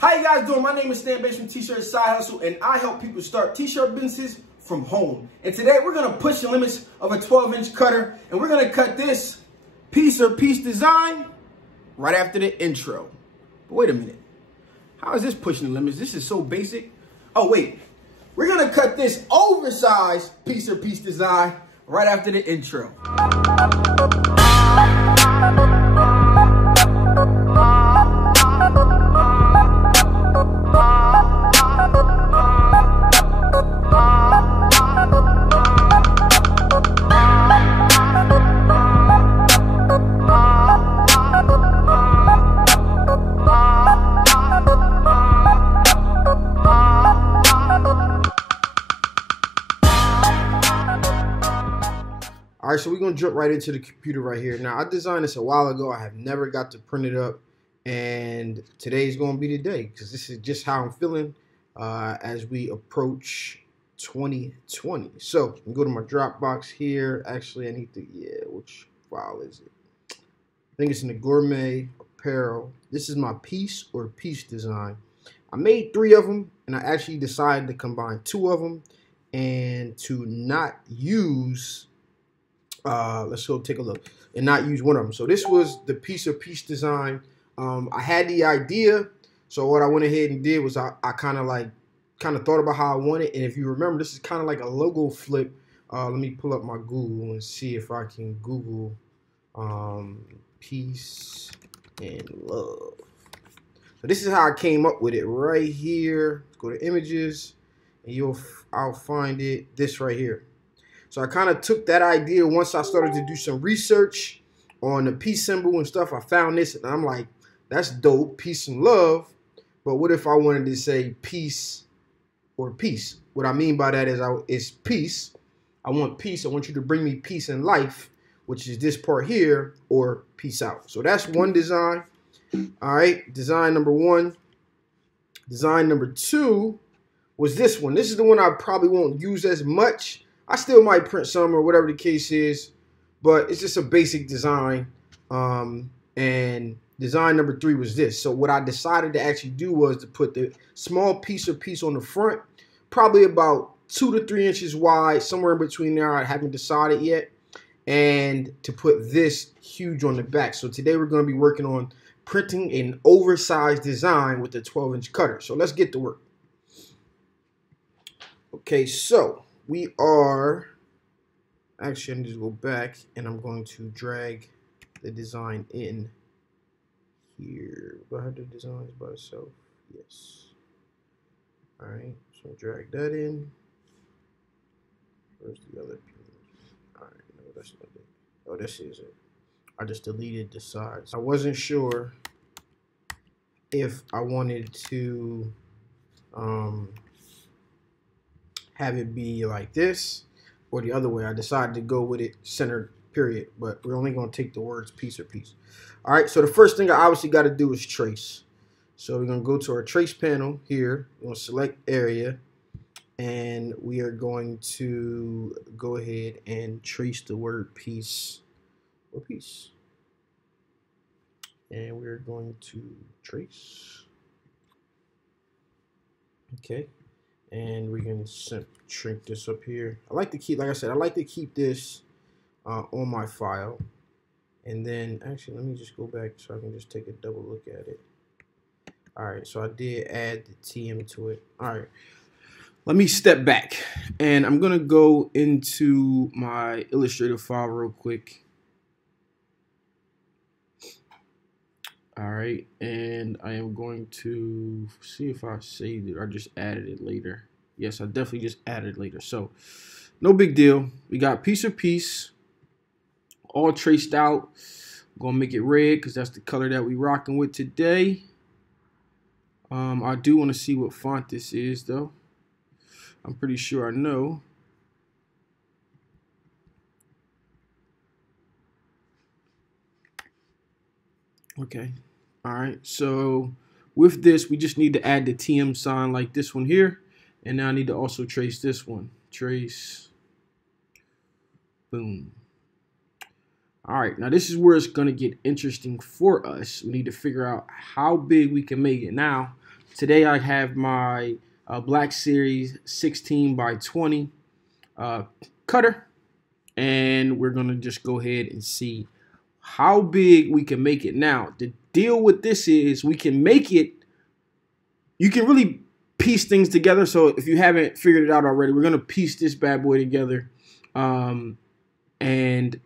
How you guys doing? My name is Stan Banks from tshirtsidehustle, and I help people start t-shirt businesses from home. And today we're gonna push the limits of a 12-inch cutter, and we're gonna cut this piece design right after the intro. But wait a minute, how is this pushing the limits? This is so basic. Oh wait, we're gonna cut this oversized piece design right after the intro. All right, so we're going to jump right into the computer right here. Now, I designed this a while ago. I have never got to print it up, and today's going to be the day because this is just how I'm feeling as we approach 2020. So, I'm go to my Dropbox here. Actually, I need to, which file is it? I think it's in the Gourmet Apparel. This is my piece design. I made 3 of them, and I actually decided to combine 2 of them and to not use... let's go take a look and not use one of them. So this was the piece design. I had the idea, so what I went ahead and did was I kind of thought about how I want it. And if you remember, this is kind of like a logo flip. Let me pull up my Google and see if I can Google peace and love. So this is how I came up with it right here. Go to images and I'll find it, this right here. So I kind of took that idea once I started to do some research on the peace symbol and stuff. I found this and I'm like, that's dope, peace and love. But what if I wanted to say peace or peace? What I mean by that is it's peace. I want peace. I want you to bring me peace in life, which is this part here, or peace out. So that's one design. All right, design number 1. Design number 2 was this one. This is the one I probably won't use as much. I still might print some or whatever the case is, but it's just a basic design. And design number 3 was this. So what I decided to actually do was to put the small piece on the front, probably about 2 to 3 inches wide, somewhere in between there. I haven't decided yet. And to put this huge on the back. So today we're going to be working on printing an oversized design with a 12-inch cutter. So let's get to work. Okay, so we are, actually I need to go back and I'm going to drag the design in here. Do I have the designs by itself? Yes. All right, so drag that in. Where's the other piece? All right, no, that's not it. Oh, this is it. I just deleted the sides. I wasn't sure if I wanted to have it be like this or the other way. I decided to go with it centered, period, but we're only going to take the words piece. All right, so the first thing I obviously got to do is trace. So we're going to go to our trace panel here. We're going to select area, and we are going to go ahead and trace the word piece or piece. And we're going to trace. Okay. And we can shrink this up here. I like to keep, like I said, I like to keep this on my file. And then, actually, let me just go back so I can just take a double look at it. All right, so I did add the TM to it. All right, let me step back. And I'm going to go into my Illustrator file real quick. All right, and I am going to see if I saved it or just added it later. Yes, I definitely just added it later. So, no big deal. We got piece, all traced out. I'm gonna make it red because that's the color that we rocking with today. I do want to see what font this is, though. I'm pretty sure I know. Okay. All right, so with this, we just need to add the TM sign like this one here. And now I need to also trace this one. Trace. Boom. All right, now this is where it's going to get interesting for us. We need to figure out how big we can make it. Now, Today I have my Black Series 16 by 20 cutter, and we're gonna just go ahead and see how big we can make it. Now, the deal with this is we can make it, you can really piece things together. So if you haven't figured it out already, we're gonna piece this bad boy together, and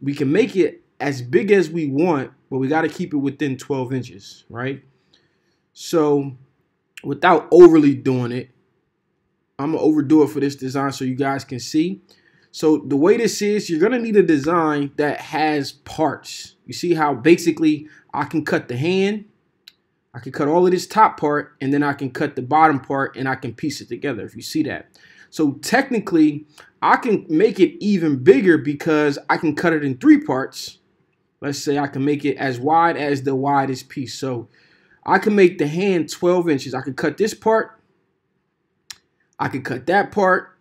we can make it as big as we want, but we got to keep it within 12 inches, right? So without overly doing it, I'm gonna overdo it for this design so you guys can see. So the way this is, you're gonna need a design that has parts. You see how basically I can cut the hand, I can cut all of this top part, and then I can cut the bottom part and I can piece it together, if you see that. So technically, I can make it even bigger because I can cut it in 3 parts. Let's say I can make it as wide as the widest piece. So I can make the hand 12 inches. I can cut this part. I can cut that part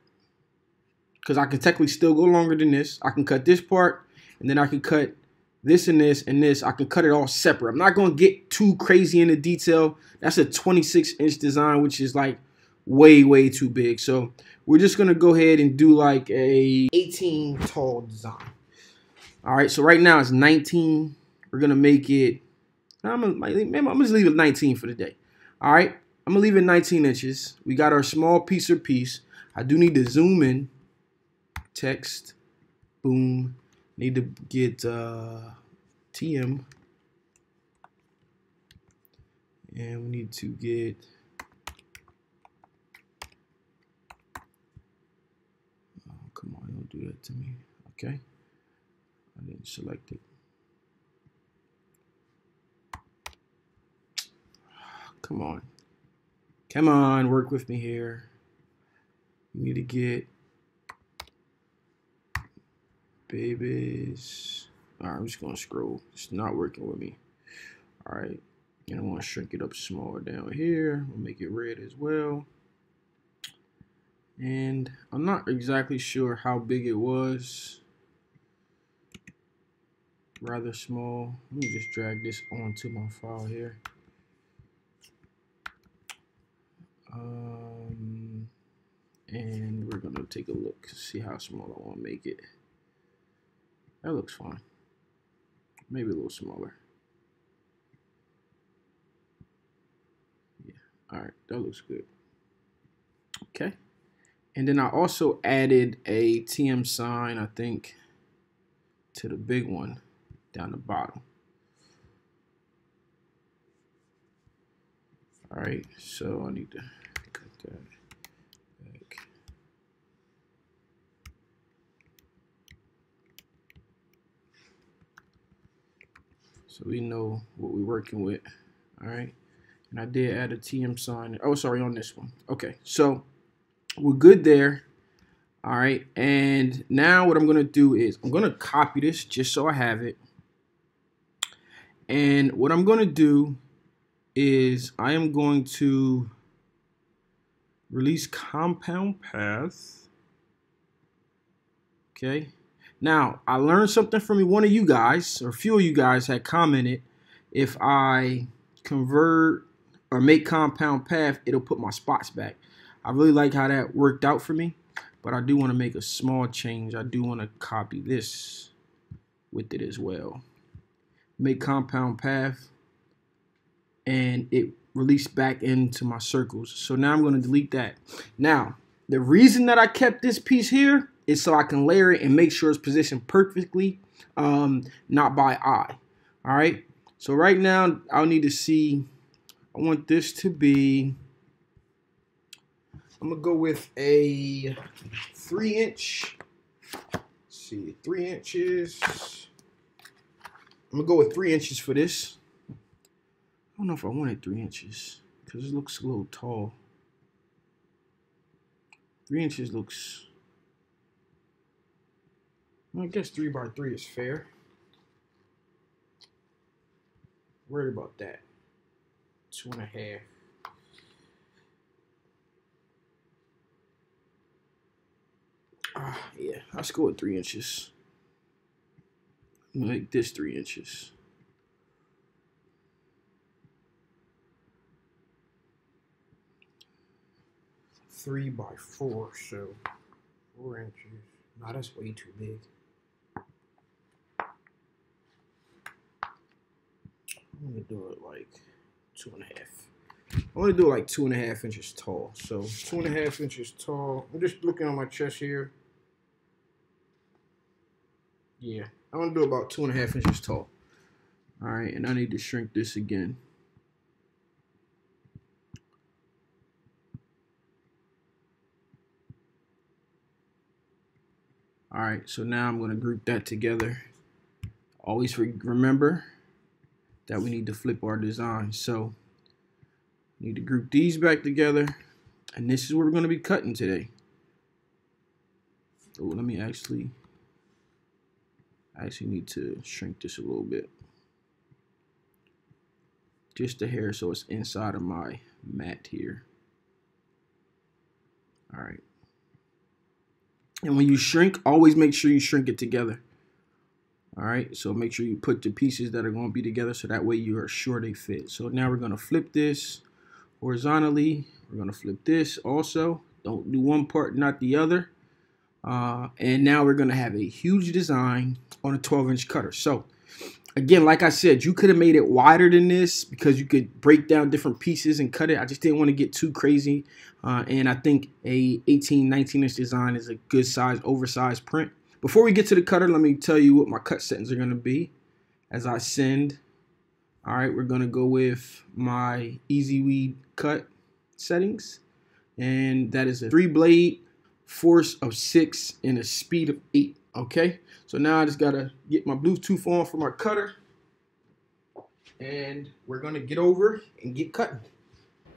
because I can technically still go longer than this. I can cut this part, and then I can cut this and this and this. I can cut it all separate. I'm not going to get too crazy into detail. That's a 26-inch design, which is like way too big. So we're just going to go ahead and do like a 18 tall design. All right, so right now it's 19. We're going to make it, I'm gonna just leave it 19 for the day. All right, I'm going to leave it 19 inches. We got our small piece. I do need to zoom in. Text, boom. Need to get TM. And we need to get, oh, come on, don't do that to me. Okay. I didn't select it. Come on. Come on, work with me here. We need to get babies. All right, I'm just going to scroll. It's not working with me. All right. And I want to shrink it up smaller down here. We'll make it red as well. And I'm not exactly sure how big it was. Rather small. Let me just drag this onto my file here. And we're gonna take a look, see how small I want to make it. That looks fine. Maybe a little smaller. Yeah. All right, that looks good. Okay. And then I also added a TM sign, I think, to the big one down the bottom. All right, so I need to cut that back. So we know what we're working with. All right, and I did add a TM sign. Oh, sorry, on this one. Okay, so we're good there. All right, and now what I'm gonna do is I'm gonna copy this just so I have it. And what I'm gonna do is I am going to release compound path. Okay. Now I learned something from one of you guys, or a few of you guys had commented, if I convert or make compound path, it'll put my spots back. I really like how that worked out for me, but I do want to make a small change. I do want to copy this with it as well. Make compound path, and it released back into my circles. So now I'm going to delete that. Now, the reason that I kept this piece here is so I can layer it and make sure it's positioned perfectly, not by eye. All right. So right now I'll need to see, I want this to be, I'm going to go with a 3-inch. Let's see, 3 inches. I'm going to go with 3 inches for this. I don't know if I wanted 3 inches because it looks a little tall. 3 inches looks, I guess 3 by 3 is fair. Worried about that. 2.5. Yeah, let's go with 3 inches. Make this 3 inches. 3 by 4, so 4 inches. Nah, that's way too big. I'm gonna do it like 2.5. I want to do it like 2.5 inches tall. So 2.5 inches tall. I'm just looking on my chest here. Yeah, I want to do about 2.5 inches tall. All right, and I need to shrink this again. All right, so now I'm going to group that together. Always remember that we need to flip our design. So need to group these back together, and this is what we're going to be cutting today. Oh, let me actually need to shrink this a little bit. Just the hair so it's inside of my mat here. All right. And when you shrink, always make sure you shrink it together. All right, so make sure you put the pieces that are going to be together so that way you are sure they fit. So now we're going to flip this horizontally. We're going to flip this also. Don't do one part, not the other. And now we're going to have a huge design on a 12-inch cutter. So again, like I said, you could have made it wider than this because you could break down different pieces and cut it. I just didn't want to get too crazy. And I think a 18, 19-inch design is a good size, oversized print. Before we get to the cutter, let me tell you what my cut settings are going to be as I send. All right, we're going to go with my Easy Weed cut settings. And that is a 3-blade, force of 6, and a speed of 8. Okay, so now I just got to get my Bluetooth on for my cutter. And we're going to get over and get cutting.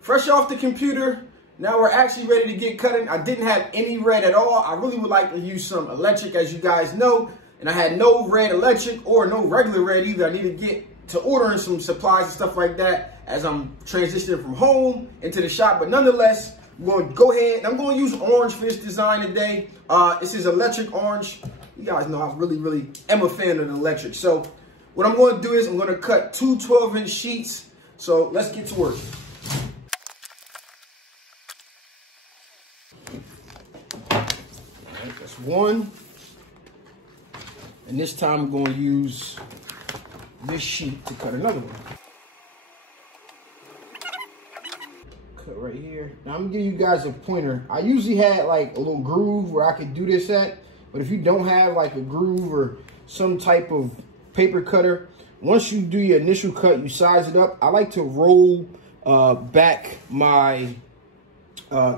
Fresh off the computer. Now we're actually ready to get cutting. I didn't have any red at all. I really would like to use some electric, as you guys know. And I had no red electric or no regular red either. I need to get to ordering some supplies and stuff like that as I'm transitioning from home into the shop. But nonetheless, I'm going to go ahead. I'm going to use orange for this design today. This is electric orange. You guys know I really am a fan of the electric. So what I'm going to do is I'm going to cut 2 12-inch sheets. So let's get to work. That's one, and this time I'm going to use this sheet to cut another one. Cut right here. Now I'm gonna give you guys a pointer. I usually had like a little groove where I could do this at, but if you don't have like a groove or some type of paper cutter, once you do your initial cut, you size it up. I like to roll back my,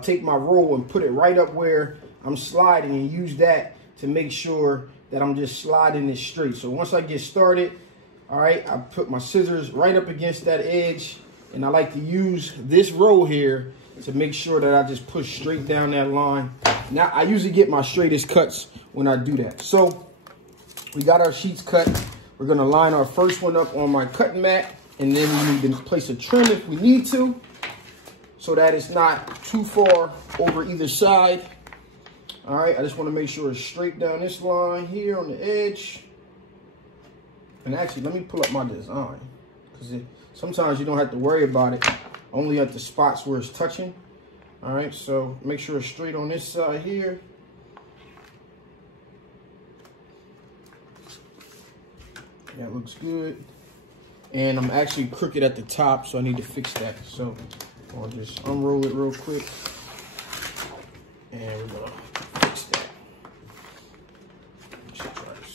take my roll and put it right up where I'm sliding and use that to make sure that I'm just sliding it straight. So once I get started, all right, I put my scissors right up against that edge, and I like to use this roll here to make sure that I just push straight down that line. Now, I usually get my straightest cuts when I do that. So we got our sheets cut. We're gonna line our first one up on my cutting mat, and then we need to place a trim if we need to, so that it's not too far over either side. All right, I just want to make sure it's straight down this line here on the edge. And actually, let me pull up my design, because sometimes you don't have to worry about it, only at the spots where it's touching. All right, so make sure it's straight on this side here. That looks good. And I'm actually crooked at the top, so I need to fix that. So I'll just unroll it real quick. And we're gonna fix that. Let's try this.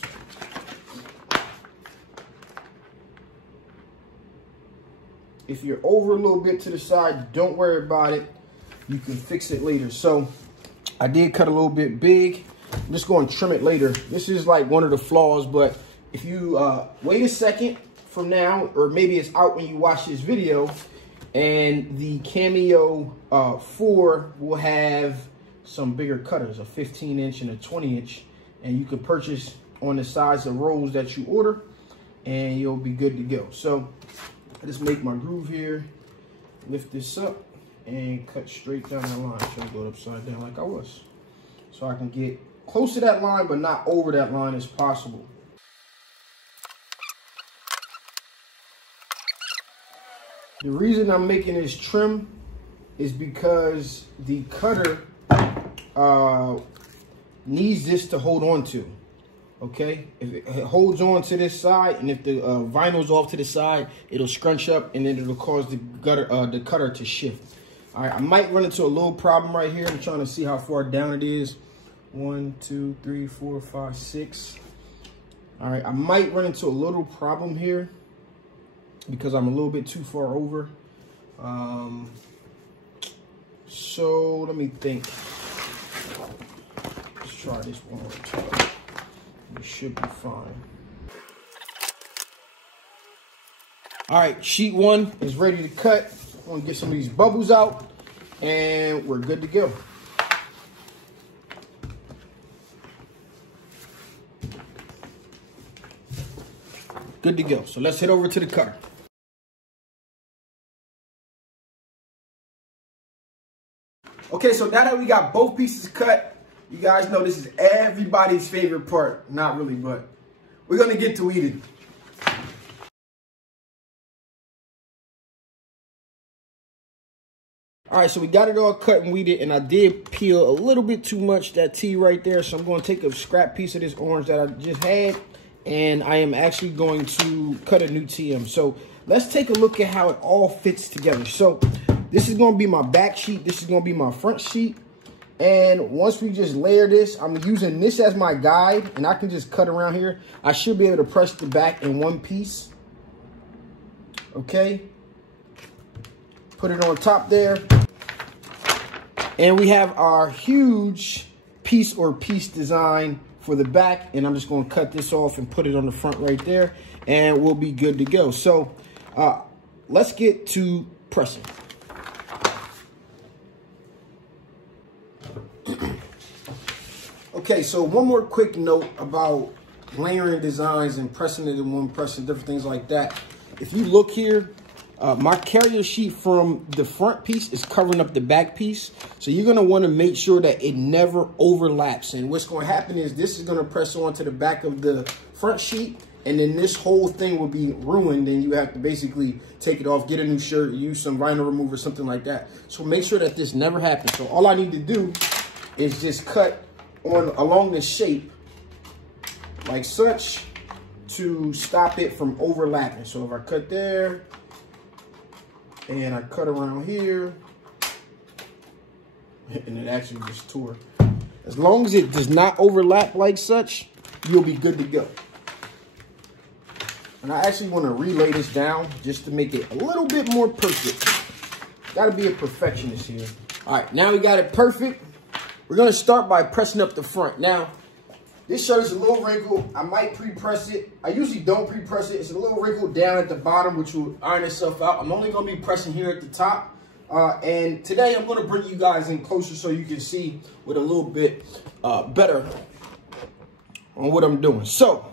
If you're over a little bit to the side, don't worry about it. You can fix it later. So I did cut a little bit big. I'm just going to trim it later. This is like one of the flaws, but if you wait a second from now, or maybe it's out when you watch this video, and the Cameo 4 will have some bigger cutters, a 15-inch and a 20-inch, and you can purchase on the size of rolls that you order, and you'll be good to go. So I just make my groove here, lift this up, and cut straight down that line. Should I go upside down like I was, so I can get close to that line, but not over that line as possible. The reason I'm making this trim is because the cutter needs this to hold on to. Okay, if it holds on to this side, and if the vinyl's off to the side, it'll scrunch up, and then it'll cause the cutter to shift. All right, I might run into a little problem right here. I'm trying to see how far down it is. 1, 2, 3, 4, 5, 6. All right, I might run into a little problem here because I'm a little bit too far over. So let me think. Let's try this one more time. We should be fine. All right, sheet 1 is ready to cut. I'm gonna get some of these bubbles out and we're good to go. Good to go. So let's head over to the cutter. Okay, so now that we got both pieces cut, you guys know this is everybody's favorite part. Not really, but we're gonna get to eating. All right, so we got it all cut and weeded, and I did peel a little bit too much, that tea right there. So I'm going to take a scrap piece of this orange that I just had, and I am actually going to cut a new TM. So let's take a look at how it all fits together. So this is going to be my back sheet. This is going to be my front sheet. And once we just layer this, I'm using this as my guide, and I can just cut around here. I should be able to press the back in one piece. Okay. Put it on top there. And we have our huge piece design for the back. And I'm just going to cut this off and put it on the front right there. And we'll be good to go. So let's get to pressing. Okay, so one more quick note about layering designs and pressing it in one pressing, different things like that. If you look here, my carrier sheet from the front piece is covering up the back piece. So you're going to want to make sure that it never overlaps. And what's going to happen is this is going to press onto the back of the front sheet, and then this whole thing will be ruined, and you have to basically take it off, get a new shirt, use some vinyl remover, something like that. So make sure that this never happens. So all I need to do is just cut along the shape like such to stop it from overlapping. So if I cut there and I cut around here, and it actually just tore. As long as it does not overlap like such, you'll be good to go. And I actually want to relay this down just to make it a little bit more perfect. Got to be a perfectionist here. All right, now we got it perfect. We're going to start by pressing up the front. Now, this shirt is a little wrinkled. I might pre-press it. I usually don't pre-press it. It's a little wrinkled down at the bottom, which will iron itself out. I'm only going to be pressing here at the top. And today, I'm going to bring you guys in closer so you can see with a little bit better on what I'm doing. So,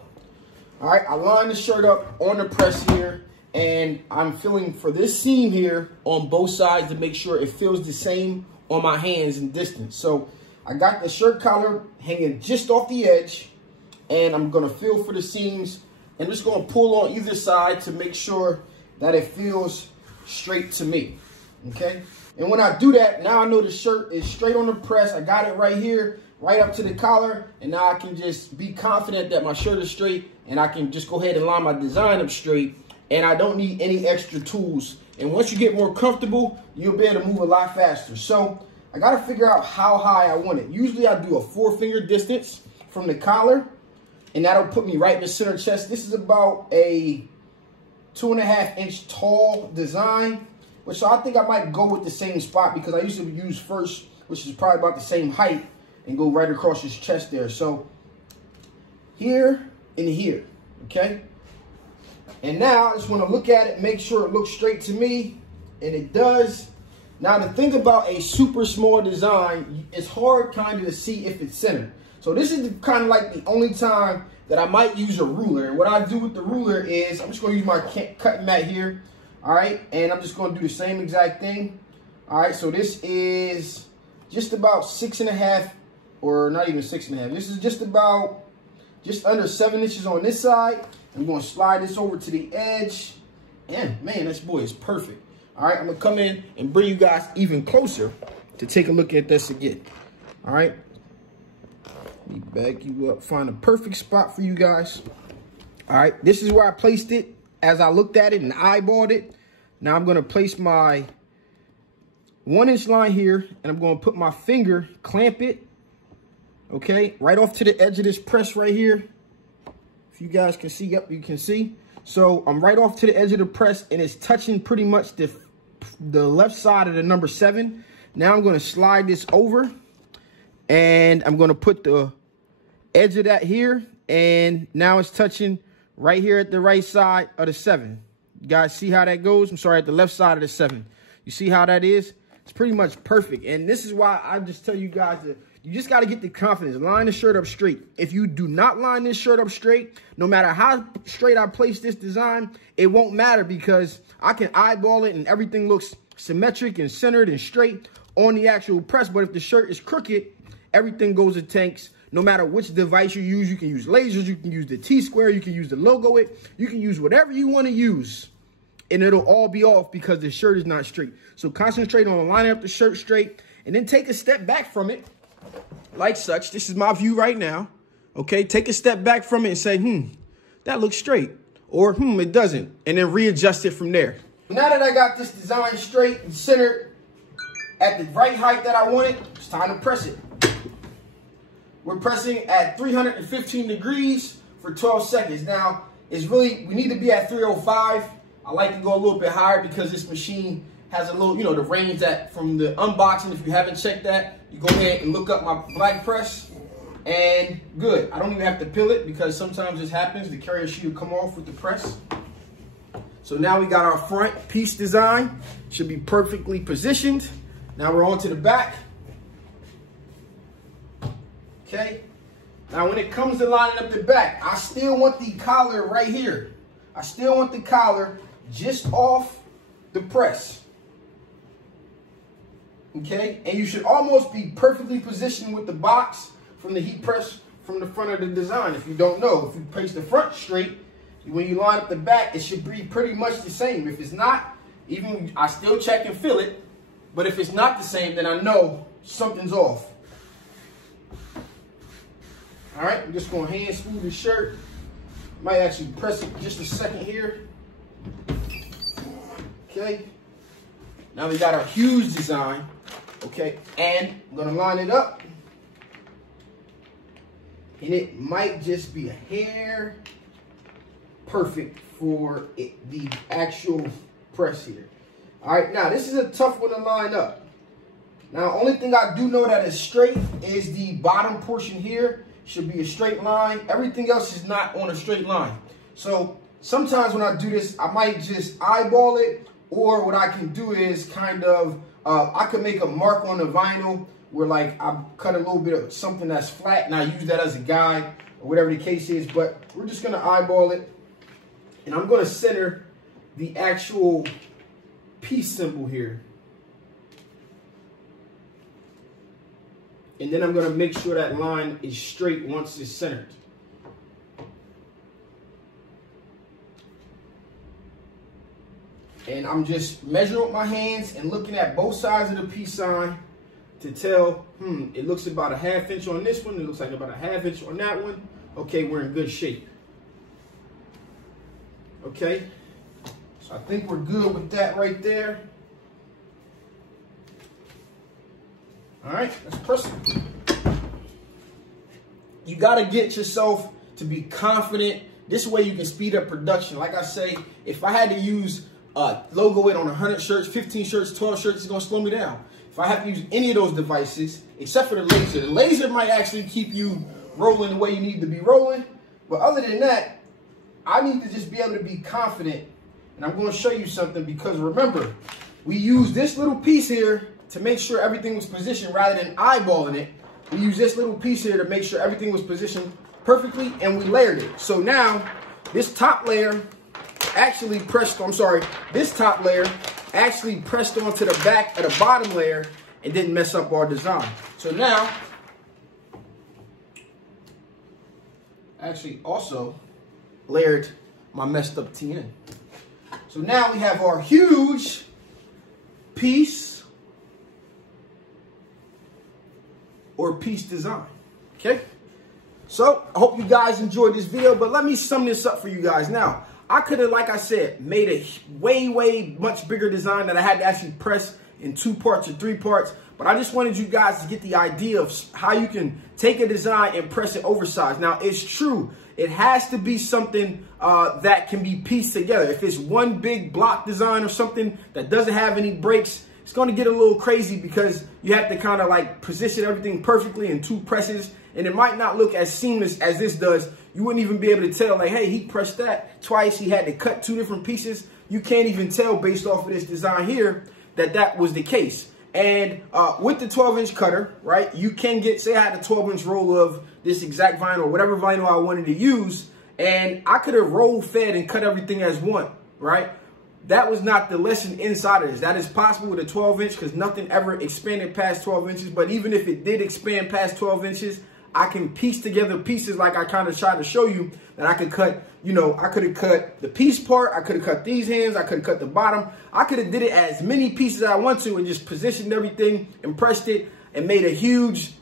all right, I line the shirt up on the press here. And I'm feeling for this seam here on both sides to make sure it feels the same on my hands in distance. So I got the shirt collar hanging just off the edge, and I'm gonna feel for the seams and just gonna pull on either side to make sure that it feels straight to me, okay? And when I do that, now I know the shirt is straight on the press. I got it right here, right up to the collar, and now I can just be confident that my shirt is straight, and I can just go ahead and line my design up straight, and I don't need any extra tools. And once you get more comfortable, you'll be able to move a lot faster. So I got to figure out how high I want it. Usually I do a 4-finger distance from the collar, and that'll put me right in the center chest. This is about a 2.5-inch tall design, which I think I might go with the same spot because I used to use first, which is probably about the same height, and go right across his chest there. So here and here, okay? And now I just want to look at it, make sure it looks straight to me, and it does. Now the thing about a super small design, it's hard kind of to see if it's centered. So this is kind of like the only time that I might use a ruler. And what I do with the ruler is I'm just going to use my cutting mat here, all right? And I'm just going to do the same exact thing. All right, so this is just about 6.5, or not even 6.5. This is just under 7 inches on this side. I'm going to slide this over to the edge. And man, this boy is perfect. All right, I'm gonna come in and bring you guys even closer to take a look at this again. All right, let me back you up, find a perfect spot for you guys. All right, this is where I placed it as I looked at it and eyeballed it. Now I'm gonna place my 1-inch line here, and I'm gonna put my finger, clamp it, okay, right off to the edge of this press right here. If you guys can see, yep, you can see. So I'm right off to the edge of the press, and it's touching pretty much the left side of the number 7. Now I'm going to slide this over, and I'm going to put the edge of that here, and now it's touching right here at the right side of the 7. You guys see how that goes? I'm sorry, at the left side of the 7. You see how that is? It's pretty much perfect, and this is why I just tell you guys that you just got to get the confidence. Line the shirt up straight. If you do not line this shirt up straight, no matter how straight I place this design, it won't matter, because I can eyeball it and everything looks symmetric and centered and straight on the actual press. But if the shirt is crooked, everything goes to tanks. No matter which device you use can use lasers, you can use the T-square, you can use the logo it, you can use whatever you want to use, and it'll all be off because the shirt is not straight. So concentrate on lining up the shirt straight, and then take a step back from it. Like such. This is my view right now. Okay, take a step back from it and say, that looks straight. Or, it doesn't. And then readjust it from there. Now that I got this design straight and centered at the right height that I wanted, it's time to press it. We're pressing at 315 degrees for 12 seconds. Now, we need to be at 305. I like to go a little bit higher because this machine has a little, the range that from the unboxing. If you haven't checked that, you go ahead and look up my black press, and good. I don't even have to peel it because sometimes this happens. The carrier sheet will come off with the press. So now we got our front piece design. Should be perfectly positioned. Now we're on to the back. Okay. Now when it comes to lining up the back, I still want the collar right here. I still want the collar just off the press. Okay, and you should almost be perfectly positioned with the box from the heat press from the front of the design. If you don't know, if you place the front straight, when you line up the back, it should be pretty much the same. If it's not, even I still check and feel it, but if it's not the same, then I know something's off. All right, I'm just gonna hand smooth the shirt. Might actually press it just a second here. Okay, now we got our huge design. Okay, and I'm gonna line it up, and it might just be a hair perfect for the actual press here. All right, now this is a tough one to line up. Now, only thing I do know that is straight is the bottom portion here should be a straight line. Everything else is not on a straight line. So sometimes when I do this, I might just eyeball it, or what I can do is kind of I could make a mark on the vinyl where, like, I cut a little bit of something that's flat and I use that as a guide or whatever the case is. But we're just going to eyeball it, and I'm going to center the actual piece symbol here. And then I'm going to make sure that line is straight once it's centered. And I'm just measuring with my hands and looking at both sides of the peace sign to tell, it looks about a ½ inch on this one. It looks like about a ½ inch on that one. Okay, we're in good shape. Okay, so I think we're good with that right there. All right, let's press it. You got to get yourself to be confident. This way you can speed up production. Like I say, if I had to use logo it on 100 shirts, 15 shirts, 12 shirts, it's going to slow me down. If I have to use any of those devices, except for the laser might actually keep you rolling the way you need to be rolling. But other than that, I need to just be able to be confident. And I'm going to show you something, because remember, we use this little piece here to make sure everything was positioned rather than eyeballing it. We use this little piece here to make sure everything was positioned perfectly, and we layered it. So now this top layer actually this top layer actually pressed onto the back of the bottom layer and didn't mess up our design. So now, I actually also layered my messed up TN. So now we have our huge piece or piece design. Okay? So, I hope you guys enjoyed this video, but let me sum this up for you guys. Now, I could have, like I said, made a way much bigger design that I had to actually press in 2 parts or 3 parts, but I just wanted you guys to get the idea of how you can take a design and press it oversized. Now, it's true. It has to be something that can be pieced together. If it's one big block design or something that doesn't have any breaks, it's going to get a little crazy because you have to kind of like position everything perfectly in 2 presses, and it might not look as seamless as this does. You wouldn't even be able to tell, like, hey, he pressed that twice. He had to cut 2 different pieces. You can't even tell based off of this design here that that was the case. And with the 12-inch cutter, right, you can get, say I had a 12-inch roll of this exact vinyl or whatever vinyl I wanted to use, and I could have roll fed and cut everything as one, right? That was not the lesson inside of this. That is possible with a 12-inch because nothing ever expanded past 12 inches. But even if it did expand past 12 inches, I can piece together pieces like I kind of tried to show you that I could cut, you know, I could have cut the piece part. I could have cut these hands. I could have cut the bottom. I could have did it as many pieces as I want to and just positioned everything and pressed it and made a huge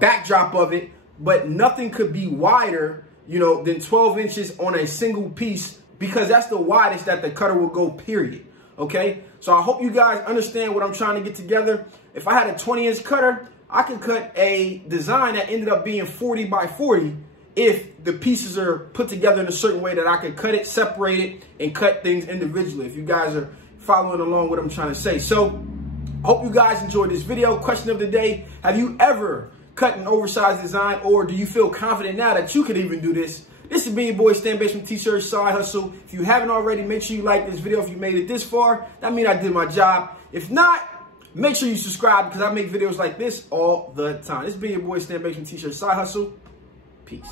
backdrop of it. But nothing could be wider, you know, than 12 inches on a single piece because that's the widest that the cutter will go, period. Okay? So I hope you guys understand what I'm trying to get together. If I had a 20-inch cutter, I could cut a design that ended up being 40 by 40 if the pieces are put together in a certain way that I could cut it, separate it, and cut things individually. If you guys are following along what I'm trying to say. So, I hope you guys enjoyed this video. Question of the day, have you ever cut an oversized design, or do you feel confident now that you can even do this? This has been your boy Stan Banks from T-Shirt Side Hustle. If you haven't already, make sure you like this video. If you made it this far, that means I did my job. If not, make sure you subscribe because I make videos like this all the time. This has been your boy Stan Banks from T-Shirt Side Hustle. Peace.